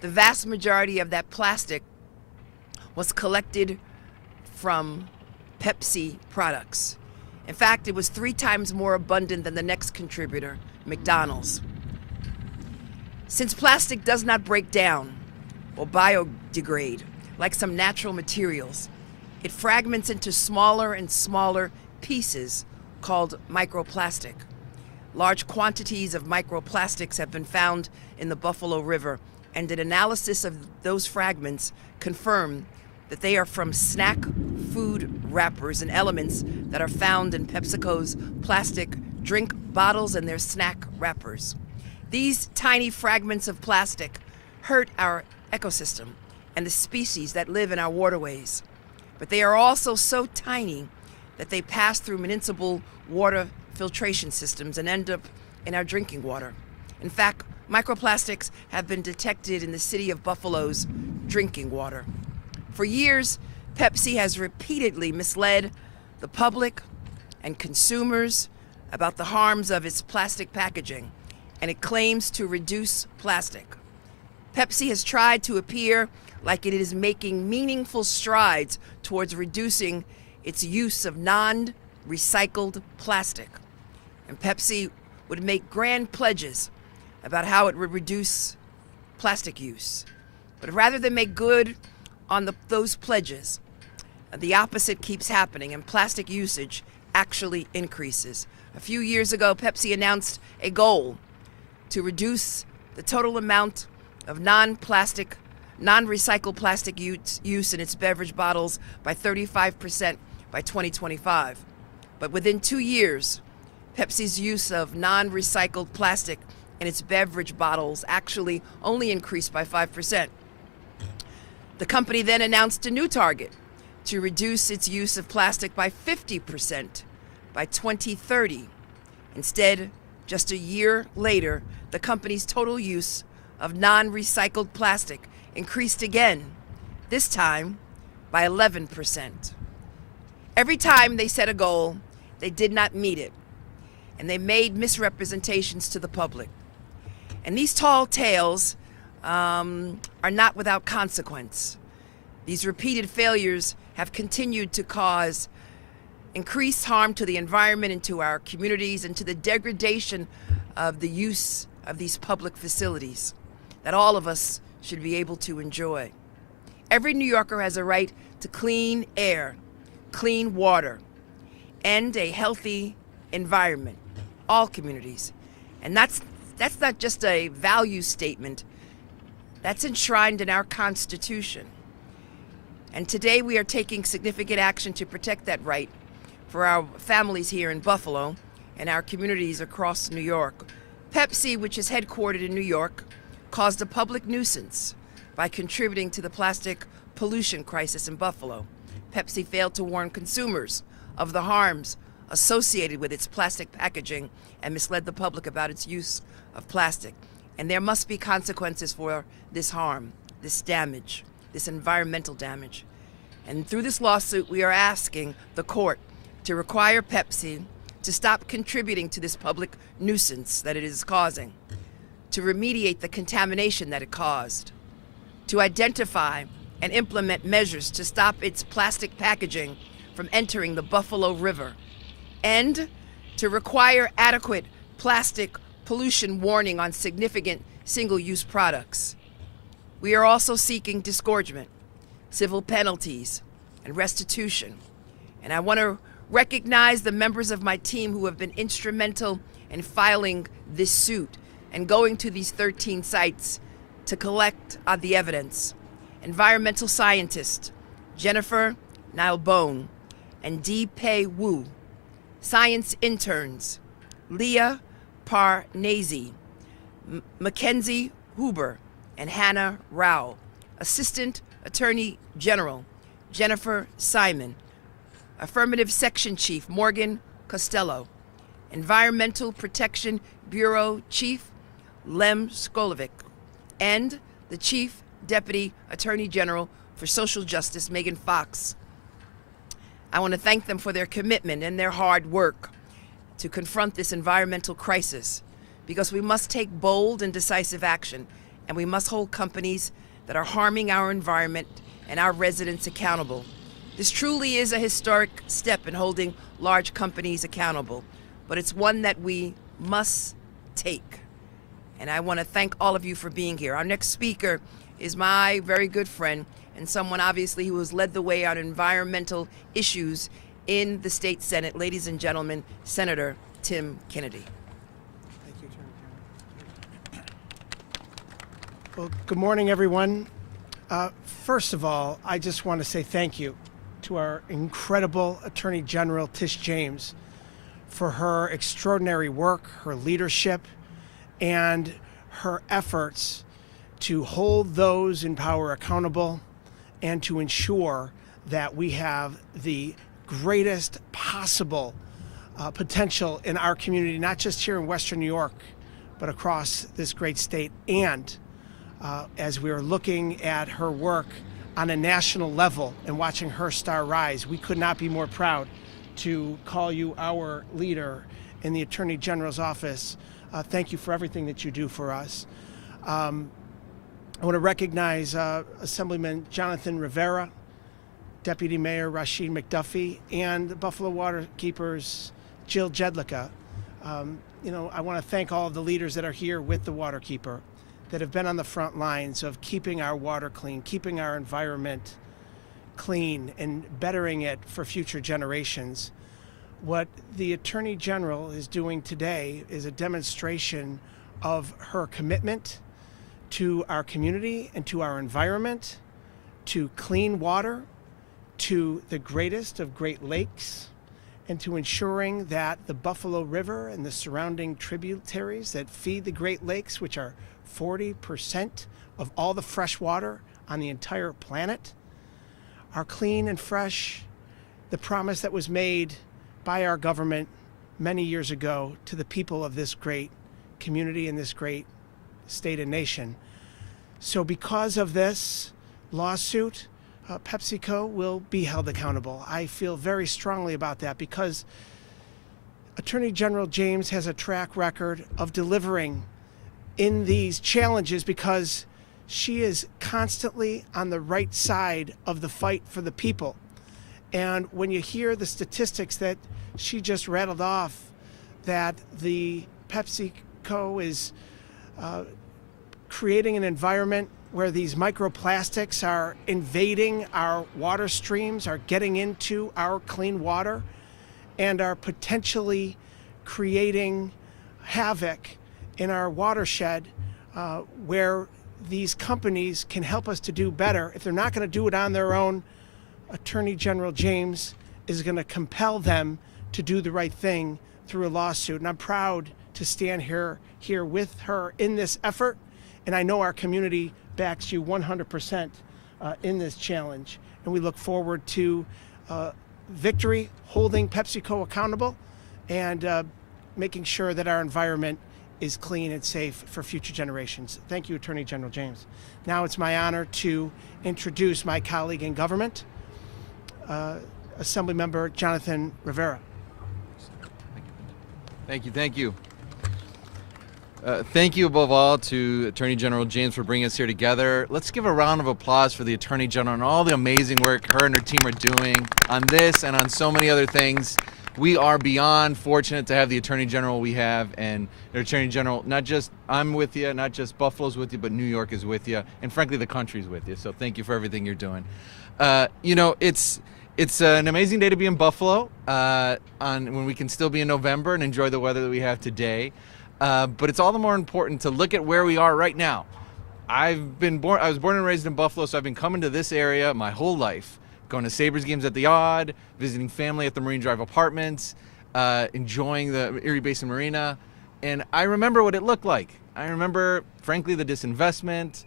The vast majority of that plastic was collected from Pepsi products. In fact, it was 3 times more abundant than the next contributor, McDonald's. Since plastic does not break down or biodegrade like some natural materials, it fragments into smaller and smaller pieces called microplastic. Large quantities of microplastics have been found in the Buffalo River, and an analysis of those fragments confirmed that they are from snack food wrappers and elements that are found in PepsiCo's plastic drink bottles and their snack wrappers. These tiny fragments of plastic hurt our ecosystem and the species that live in our waterways. But they are also so tiny that they pass through municipal water filtration systems and end up in our drinking water. In fact, microplastics have been detected in the city of Buffalo's drinking water. For years, Pepsi has repeatedly misled the public and consumers about the harms of its plastic packaging, and it claims to reduce plastic. Pepsi has tried to appear like it is making meaningful strides towards reducing its use of non-recycled plastic. And Pepsi would make grand pledges about how it would reduce plastic use. But rather than make good on those pledges, the opposite keeps happening, and plastic usage actually increases. A few years ago, Pepsi announced a goal to reduce the total amount of non-recycled plastic use in its beverage bottles by 35% by 2025. But within 2 years, Pepsi's use of non-recycled plastic in its beverage bottles actually only increased by 5%. The company then announced a new target to reduce its use of plastic by 50% by 2030. Instead, just a year later, the company's total use of non-recycled plastic increased again, this time by 11%. Every time they set a goal, they did not meet it, and they made misrepresentations to the public. And these tall tales are not without consequence. These repeated failures have continued to cause increased harm to the environment and to our communities and to the degradation of the use of these public facilities that all of us should be able to enjoy. Every New Yorker has a right to clean air, clean water, and a healthy environment, all communities. And that's not just a value statement, that's enshrined in our Constitution. And today we are taking significant action to protect that right for our families here in Buffalo and our communities across New York. Pepsi, which is headquartered in New York, caused a public nuisance by contributing to the plastic pollution crisis in Buffalo. Pepsi failed to warn consumers of the harms associated with its plastic packaging and misled the public about its use of plastic. And there must be consequences for this harm, this damage, this environmental damage. And through this lawsuit, we are asking the court to require Pepsi to stop contributing to this public nuisance that it is causing, to remediate the contamination that it caused, to identify and implement measures to stop its plastic packaging from entering the Buffalo River, and to require adequate plastic pollution warning on significant single-use products. We are also seeking disgorgement, civil penalties, and restitution. And I want to recognize the members of my team who have been instrumental in filing this suit and going to these 13 sites to collect the evidence. Environmental scientist Jennifer Nilebone and Dee Pei Wu, science interns Leah Parnasi, Mackenzie Huber, and Hannah Rao, Assistant Attorney General Jennifer Simon, Affirmative Section Chief Morgan Costello, Environmental Protection Bureau Chief Lem Skolovic, and the Chief Deputy Attorney General for Social Justice Megan Fox. I want to thank them for their commitment and their hard work to confront this environmental crisis, because we must take bold and decisive action, and we must hold companies that are harming our environment and our residents accountable. This truly is a historic step in holding large companies accountable, but it's one that we must take. And I want to thank all of you for being here. Our next speaker is my very good friend and someone obviously who has led the way on environmental issues in the state Senate. Ladies and gentlemen, Senator Tim Kennedy. Thank you, Attorney General. Well, good morning, everyone. First of all, I just want to say thank you to our incredible Attorney General Letitia James for her extraordinary work, her leadership, and her efforts to hold those in power accountable and to ensure that we have the greatest possible potential in our community, not just here in Western New York, but across this great state. And as we are looking at her work on a national level and watching her star rise, we could not be more proud to call you our leader in the Attorney General's office. Thank you for everything that you do for us. I want to recognize Assemblyman Jonathan Rivera, Deputy Mayor Rashid McDuffie, and the Buffalo Water Keepers, Jill Jedlicka. I want to thank all of the leaders that are here with the Water Keeper that have been on the front lines of keeping our water clean, keeping our environment clean, and bettering it for future generations. What the Attorney General is doing today is a demonstration of her commitment to our community and to our environment, to clean water, to the greatest of Great Lakes, and to ensuring that the Buffalo River and the surrounding tributaries that feed the Great Lakes, which are 40% of all the fresh water on the entire planet, are clean and fresh. The promise that was made by our government many years ago to the people of this great community and this great state and nation. So because of this lawsuit, PepsiCo will be held accountable. I feel very strongly about that because Attorney General James has a track record of delivering in these challenges because she is constantly on the right side of the fight for the people. And when you hear the statistics that she just rattled off, that the PepsiCo is creating an environment where these microplastics are invading our water streams, are getting into our clean water, and are potentially creating havoc in our watershed, where these companies can help us to do better. If they're not going to do it on their own, Attorney General James is going to compel them to do the right thing through a lawsuit. And I'm proud to stand here with her in this effort. And I know our community backs you 100% in this challenge. And we look forward to victory, holding PepsiCo accountable, and making sure that our environment is clean and safe for future generations. Thank you, Attorney General James. Now it's my honor to introduce my colleague in government, Assemblymember Jonathan Rivera. Thank you. Thank you above all to Attorney General James for bringing us here together. Let's give a round of applause for the Attorney General and all the amazing work her and her team are doing on this and on so many other things. We are beyond fortunate to have the Attorney General we have, and the Attorney General, not just I'm with you, not just Buffalo's with you, but New York is with you, and frankly the country's with you. So thank you for everything you're doing. It's an amazing day to be in Buffalo when we can still be in November and enjoy the weather that we have today. But it's all the more important to look at where we are right now. I was born and raised in Buffalo, so I've been coming to this area my whole life, going to Sabres games at the Odd, visiting family at the Marine Drive Apartments, enjoying the Erie Basin Marina, and I remember what it looked like. I remember, frankly, the disinvestment,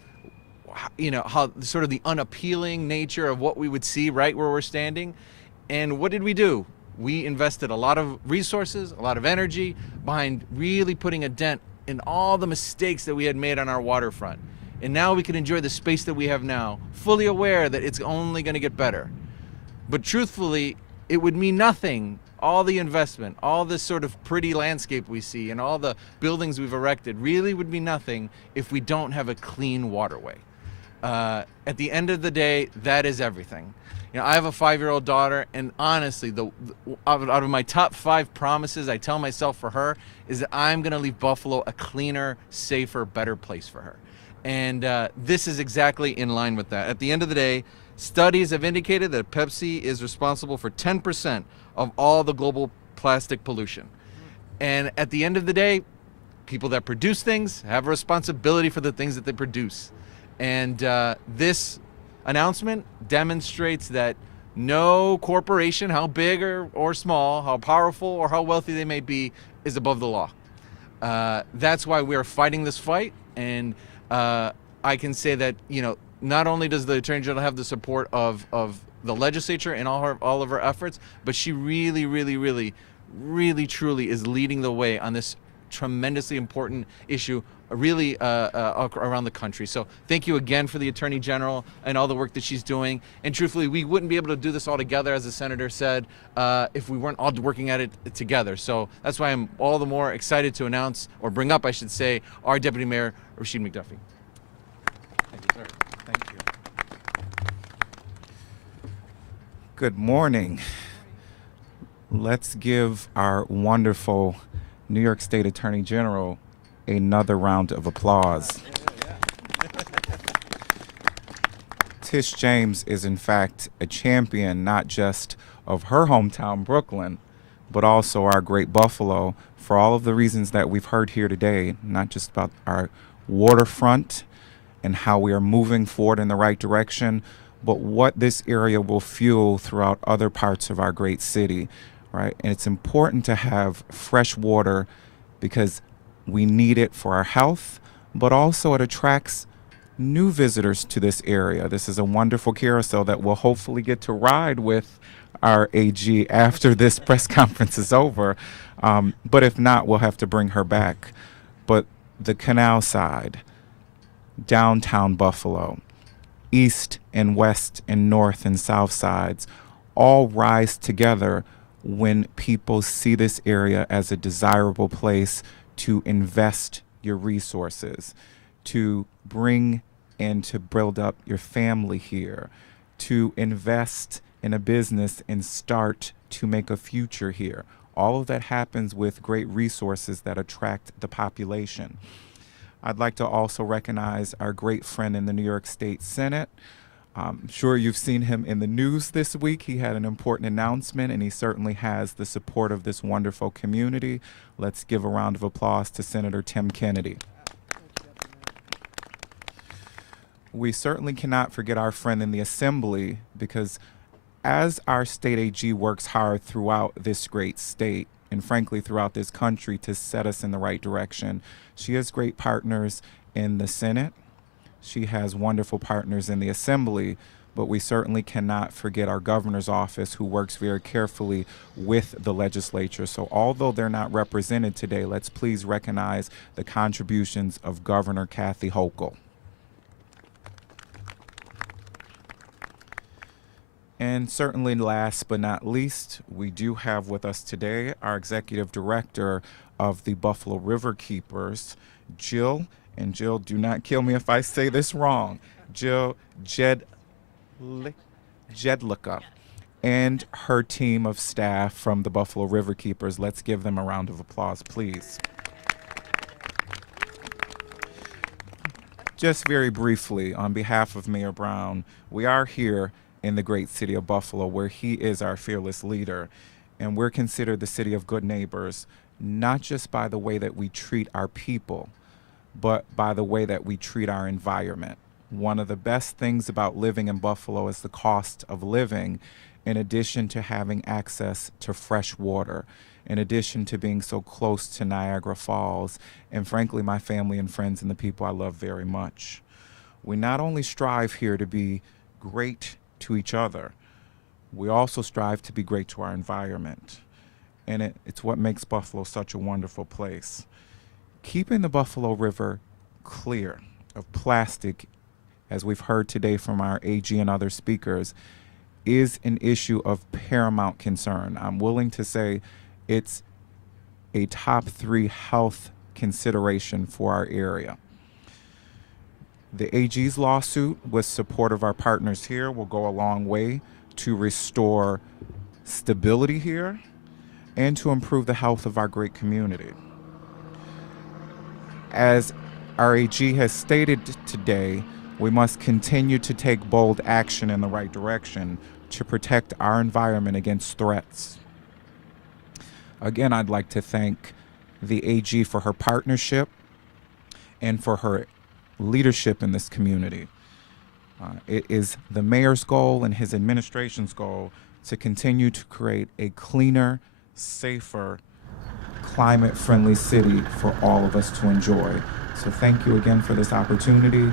how sort of the unappealing nature of what we would see right where we're standing. And what did we do? We invested a lot of resources, a lot of energy behind really putting a dent in all the mistakes that we had made on our waterfront. And now we can enjoy the space that we have now, fully aware that it's only going to get better. But truthfully, it would mean nothing, all the investment, all this sort of pretty landscape we see, and all the buildings we've erected really would be nothing if we don't have a clean waterway. At the end of the day, that is everything. You know, I have a 5-year-old daughter, and honestly, out of my top 5 promises I tell myself for her is that I'm gonna leave Buffalo a cleaner, safer, better place for her. And this is exactly in line with that. At the end of the day, studies have indicated that Pepsi is responsible for 10% of all the global plastic pollution. And at the end of the day, people that produce things have a responsibility for the things that they produce. And this announcement demonstrates that no corporation, how big or small, how powerful or how wealthy they may be, is above the law. That's why we're fighting this fight. And I can say that, you know, not only does the Attorney General have the support of the legislature in all of her efforts, but she really, truly is leading the way on this tremendously important issue really around the country. So thank you again for the Attorney General and all the work that she's doing. And truthfully, we wouldn't be able to do this all together, as the Senator said, if we weren't all working at it together. So that's why I'm all the more excited to announce, or bring up, I should say, our Deputy Mayor, Rashid McDuffie. Thank you, sir. Thank you. Good morning. Let's give our wonderful New York State Attorney General another round of applause. Tish James is in fact a champion not just of her hometown, Brooklyn, but also our great Buffalo, for all of the reasons that we've heard here today, not just about our waterfront and how we are moving forward in the right direction, but what this area will fuel throughout other parts of our great city, right? And it's important to have fresh water because we need it for our health, but also it attracts new visitors to this area. This is a wonderful carousel that we'll hopefully get to ride with our AG after this press conference is over. But if not, we'll have to bring her back. But the canal side, downtown Buffalo, east and west and north and south sides all rise together when people see this area as a desirable place to invest your resources, to bring and to build up your family here, to invest in a business and start to make a future here. All of that happens with great resources that attract the population. I'd like to also recognize our great friend in the New York State Senate. I'm sure you've seen him in the news this week. He had an important announcement, and he certainly has the support of this wonderful community. Let's give a round of applause to Senator Tim Kennedy. We certainly cannot forget our friend in the Assembly, because as our state AG works hard throughout this great state, and frankly throughout this country, to set us in the right direction, she has great partners in the Senate. She has wonderful partners in the Assembly, but we certainly cannot forget our governor's office, who works very carefully with the legislature. So although they're not represented today, let's please recognize the contributions of Governor Kathy Hochul. And certainly last but not least, we do have with us today our Executive Director of the Buffalo River Keepers, Jill. And Jill, do not kill me if I say this wrong. Jill Jedlicka and her team of staff from the Buffalo River Keepers. Let's give them a round of applause, please. Just very briefly, on behalf of Mayor Brown, we are here in the great city of Buffalo, where he is our fearless leader. And we're considered the city of good neighbors, not just by the way that we treat our people, but by the way that we treat our environment. One of the best things about living in Buffalo is the cost of living, in addition to having access to fresh water, in addition to being so close to Niagara Falls, and frankly, my family and friends and the people I love very much. We not only strive here to be great to each other, we also strive to be great to our environment. And it's what makes Buffalo such a wonderful place. Keeping the Buffalo River clear of plastic, as we've heard today from our AG and other speakers, is an issue of paramount concern. I'm willing to say it's a top 3 health consideration for our area. The AG's lawsuit, with support of our partners here, will go a long way to restore stability here and to improve the health of our great community. As our AG has stated today, we must continue to take bold action in the right direction to protect our environment against threats. Again, I'd like to thank the AG for her partnership and for her leadership in this community. It is the mayor's goal and his administration's goal to continue to create a cleaner, safer, climate-friendly city for all of us to enjoy. So thank you again for this opportunity.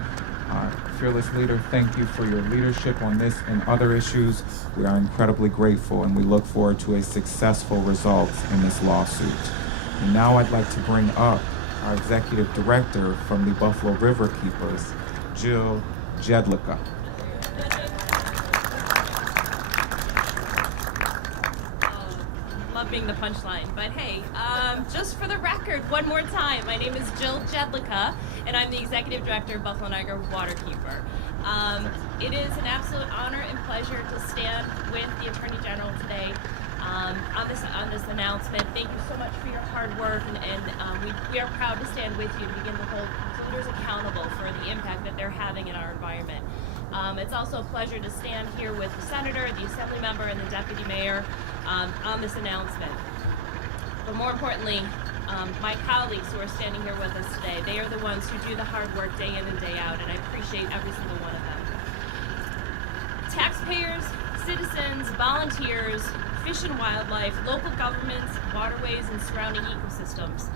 Fearless leader, thank you for your leadership on this and other issues. We are incredibly grateful, and we look forward to a successful result in this lawsuit. And now I'd like to bring up our executive director from the Buffalo River Keepers, Jill Jedlicka. Love being the punchline, but hey, just for the record, one more time, my name is Jill Jedlicka, and I'm the executive director of Buffalo Niagara Waterkeeper. It is an absolute honor and pleasure to stand with the Attorney General today on this announcement. Thank you so much for your hard work, and we are proud to stand with you to begin to hold polluters accountable for the impact that they're having in our environment. It's also a pleasure to stand here with the senator, the assembly member, and the deputy mayor on this announcement. But more importantly, my colleagues who are standing here with us today, they are the ones who do the hard work day in and day out, and I appreciate every single one of them. Taxpayers, citizens, volunteers, fish and wildlife, local governments, waterways, and surrounding ecosystems.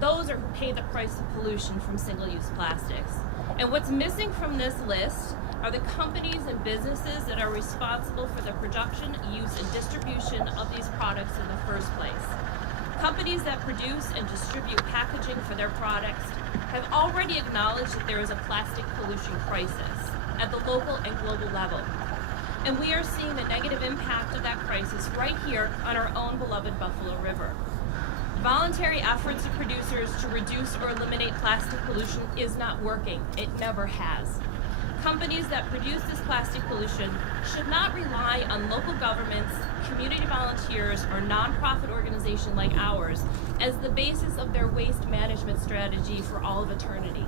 Those are who pay the price of pollution from single-use plastics. And what's missing from this list are the companies and businesses that are responsible for the production, use, and distribution of these products in the first place. Companies that produce and distribute packaging for their products have already acknowledged that there is a plastic pollution crisis at the local and global level. And we are seeing the negative impact of that crisis right here on our own beloved Buffalo River. Voluntary efforts of producers to reduce or eliminate plastic pollution is not working. It never has. Companies that produce this plastic pollution should not rely on local governments, community volunteers, or nonprofit organizations like ours as the basis of their waste management strategy for all of eternity.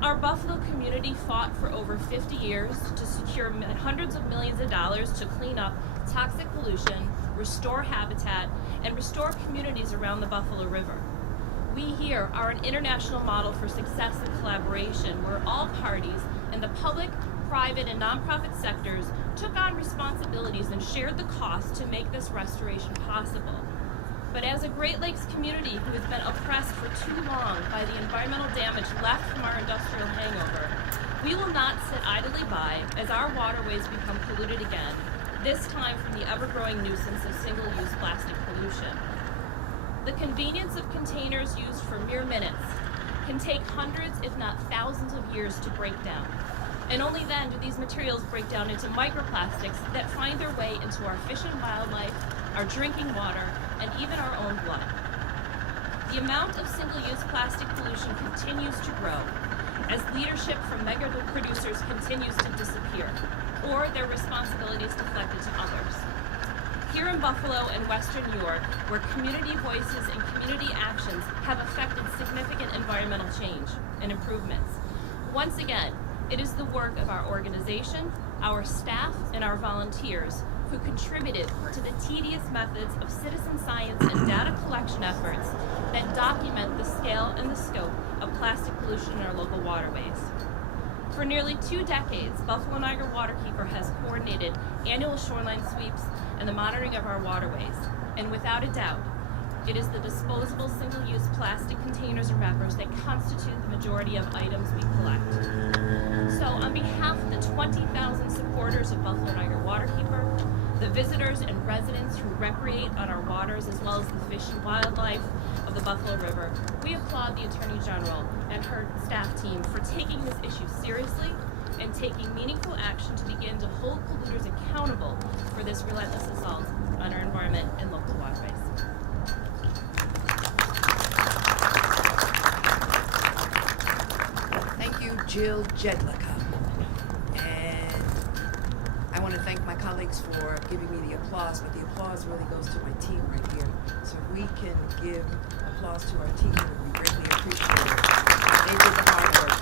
Our Buffalo community fought for over 50 years to secure hundreds of millions of dollars to clean up toxic pollution, restore habitat, and restore communities around the Buffalo River. We here are an international model for success and collaboration where all parties in the public, private, and nonprofit sectors took on responsibilities and shared the cost to make this restoration possible. But as a Great Lakes community who has been oppressed for too long by the environmental damage left from our industrial hangover, we will not sit idly by as our waterways become polluted again, this time from the ever-growing nuisance of single-use plastic pollution. The convenience of containers used for mere minutes can take hundreds, if not thousands of years to break down. And only then do these materials break down into microplastics that find their way into our fish and wildlife, our drinking water, and even our own blood. The amount of single-use plastic pollution continues to grow as leadership from mega producers continues to disappear, or their responsibilities deflected to others. Here in Buffalo and Western New York, where community voices and community actions have affected significant environmental change and improvements, once again, it is the work of our organization, our staff, and our volunteers who contributed to the tedious methods of citizen science and data collection efforts that document the scale and the scope of plastic pollution in our local waterways. For nearly 2 decades, Buffalo Niagara Waterkeeper has coordinated annual shoreline sweeps and the monitoring of our waterways. And without a doubt, it is the disposable single-use plastic containers and wrappers that constitute the majority of items we collect. So on behalf of the 20,000 supporters of Buffalo Niagara Waterkeeper, the visitors and residents who recreate on our waters, as well as the fish and wildlife of the Buffalo River, we applaud the Attorney General and her staff team for taking this issue seriously and and taking meaningful action to begin to hold polluters accountable for this relentless assault on our environment and local waterways. Thank you, Jill Jedlicka. And I want to thank my colleagues for giving me the applause, but the applause really goes to my team right here. So if we can give applause to our team, we greatly appreciate it. They did the hard work.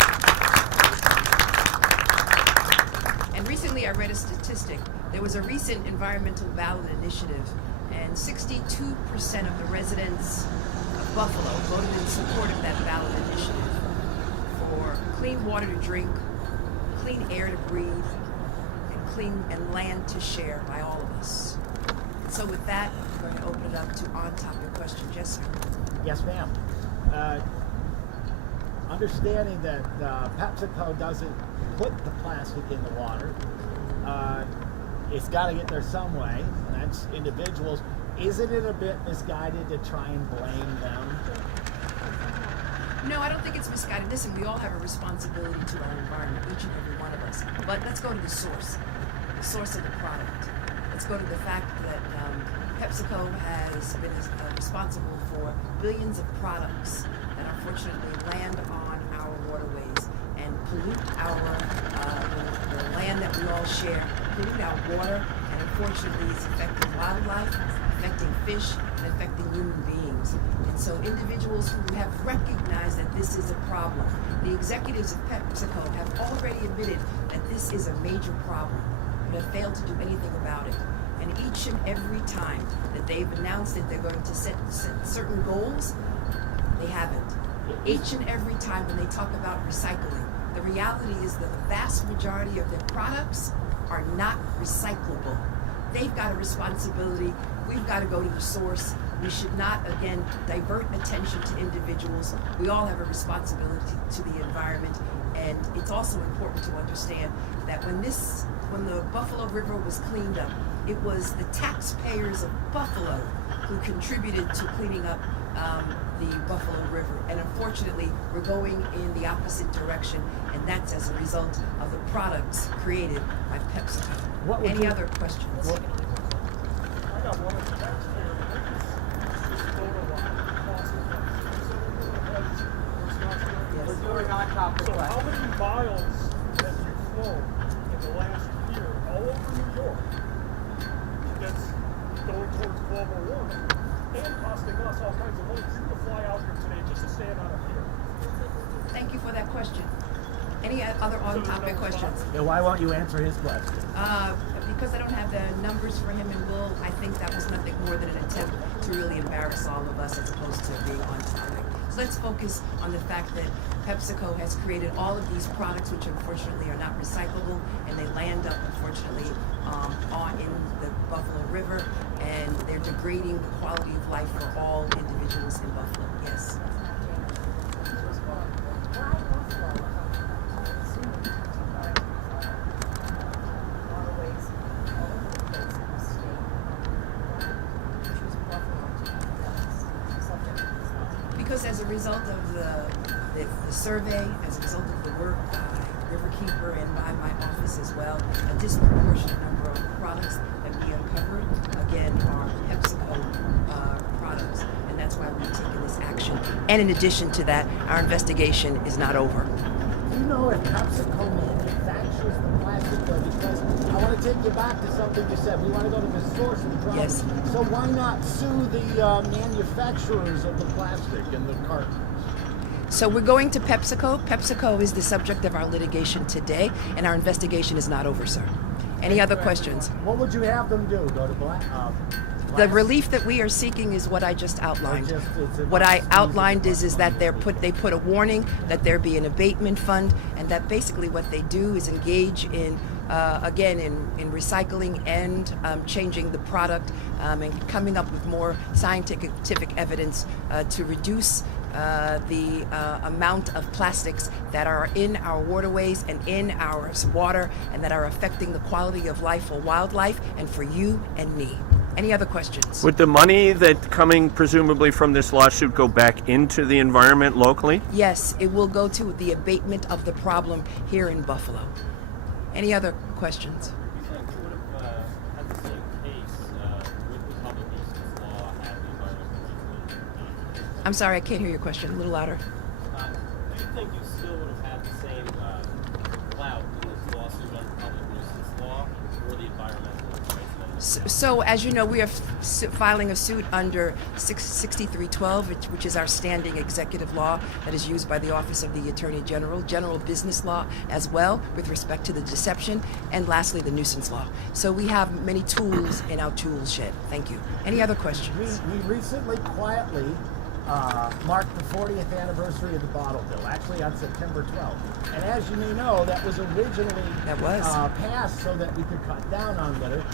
And recently I read a statistic. There was a recent environmental ballot initiative, and 62% of the residents of Buffalo voted in support of that ballot initiative for clean water to drink, clean air to breathe, and clean and land to share by all of us. So with that, I'm going to open it up to on-topic questions. Yes, sir. Yes, ma'am. Understanding that PepsiCo doesn't put the plastic in the water, it's got to get there some way, and that's individuals. Isn't it a bit misguided to try and blame them? No, I don't think it's misguided. Listen, we all have a responsibility to our environment, each and every one of us. But let's go to the source of the product. Let's go to the fact that PepsiCo has been responsible for billions of products that unfortunately land on our waterways and pollute the land that we all share, pollute our water, and unfortunately it's affecting wildlife, affecting fish, and affecting human beings. And so individuals who have recognized that this is a problem, the executives of PepsiCo have already admitted that this is a major problem, but have failed to do anything about it. And each and every time that they've announced that they're going to set certain goals, they haven't. Each and every time when they talk about recycling, the reality is that the vast majority of their products are not recyclable. They've got a responsibility. We've got to go to the source. We should not, again, divert attention to individuals. We all have a responsibility to the environment. And it's also important to understand that when the Buffalo River was cleaned up, it was the taxpayers of Buffalo who contributed to cleaning up the Buffalo River. And unfortunately, we're going in the opposite direction, and that's as a result of the products created by PepsiCo. Any other questions? I got one of the taxpayer rates. This photo cost Yes. So how many miles have you flown in the last year all over New York that's going towards global warming and costing us all kinds of money to fly out here today just to stand out of here? Thank you for that question. Any other on-topic questions? Then why won't you answer his question? Because I don't have the numbers for him and Will, I think that was nothing more than an attempt to really embarrass all of us as opposed to being on topic. So let's focus on the fact that PepsiCo has created all of these products which unfortunately are not recyclable, and they land up unfortunately in the Buffalo River, and they're degrading the quality of life for all individuals in Buffalo. Yes. Because as a result of the survey, as a result of the work by Riverkeeper and by my office as well, a disproportionate number of products that we uncovered, again, are PepsiCo products, and that's why we've taken this action. And in addition to that, our investigation is not over. Do you know if PepsiCo manufactures the plastic, though? Because I want to take you back to something you said. We want to go to the source of the problem. Yes. So why not sue the manufacturers of the plastic and the cartons? So we're going to PepsiCo. PepsiCo is the subject of our litigation today, and our investigation is not over, sir. Any other questions? What would you have them do? Go to The relief that we are seeking is what I just outlined. Or just- it's What I about outlined is squeezing that they put a warning that there be an abatement fund, and that basically what they do is engage in in recycling and changing the product and coming up with more scientific evidence to reduce the amount of plastics that are in our waterways and in our water, and that are affecting the quality of life for wildlife and for you and me. Any other questions? Would the money that coming presumably from this lawsuit go back into the environment locally? Yes, it will go to the abatement of the problem here in Buffalo. Any other questions? Do you think you would have had the same case with the public nuisance law had the environmental regulations? I'm sorry, I can't hear your question. A little louder. Do you think you still would have had the same clout in this lawsuit under public nuisance law or the environmental rights? So, as you know, we are filing a suit under 6312, which is our standing executive law that is used by the Office of the Attorney General, general business law as well with respect to the deception, and lastly, the nuisance law. So we have many tools in our tool shed. Thank you. Any other questions? We recently quietly marked the 40th anniversary of the bottle bill, actually on September 12th. And as you may know, that was originally passed so that we could cut down on litter.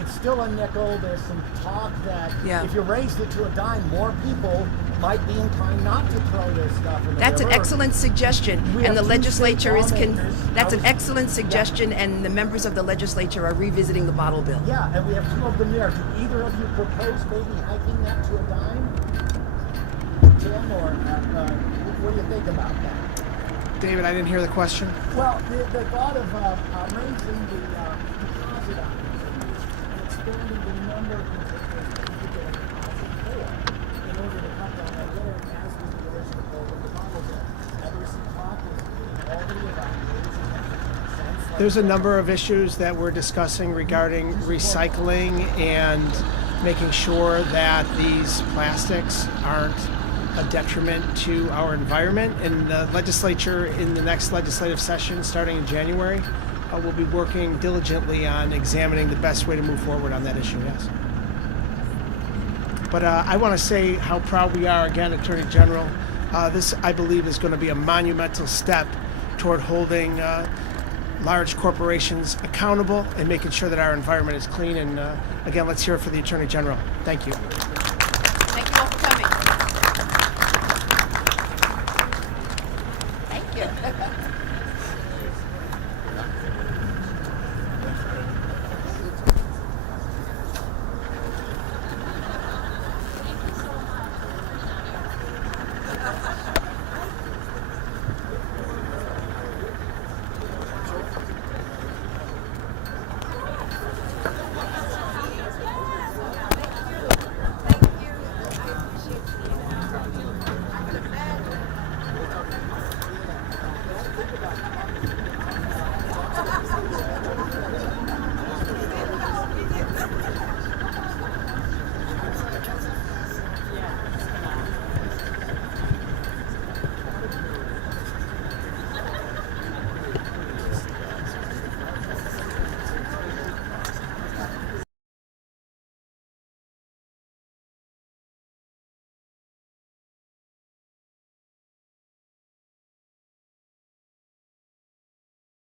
It's still a nickel. There's some talk that if you raised it to a dime, more people might be inclined not to throw their stuff in the That's river. an excellent suggestion, and the legislature is that's an excellent suggestion, Yeah. and the members of the legislature are revisiting the bottle bill. Yeah, and we have two of them there. Do either of you propose maybe hiking that to a dime? Tim, or what do you think about that? David, I didn't hear the question. Well, the thought of raising the deposit on these and expanding the number of containers that you could get a deposit for in order to cut down that litter, as was the original goal of the bottle bill. Ever some talk is already about raising that sense. There's a number of issues that we're discussing regarding recycling and making sure that these plastics aren't a detriment to our environment. And the legislature in the next legislative session starting in January will be working diligently on examining the best way to move forward on that issue, yes. But I want to say how proud we are again, Attorney General. This, I believe, is going to be a monumental step toward holding large corporations accountable and making sure that our environment is clean. And again, let's hear it for the Attorney General. Thank you.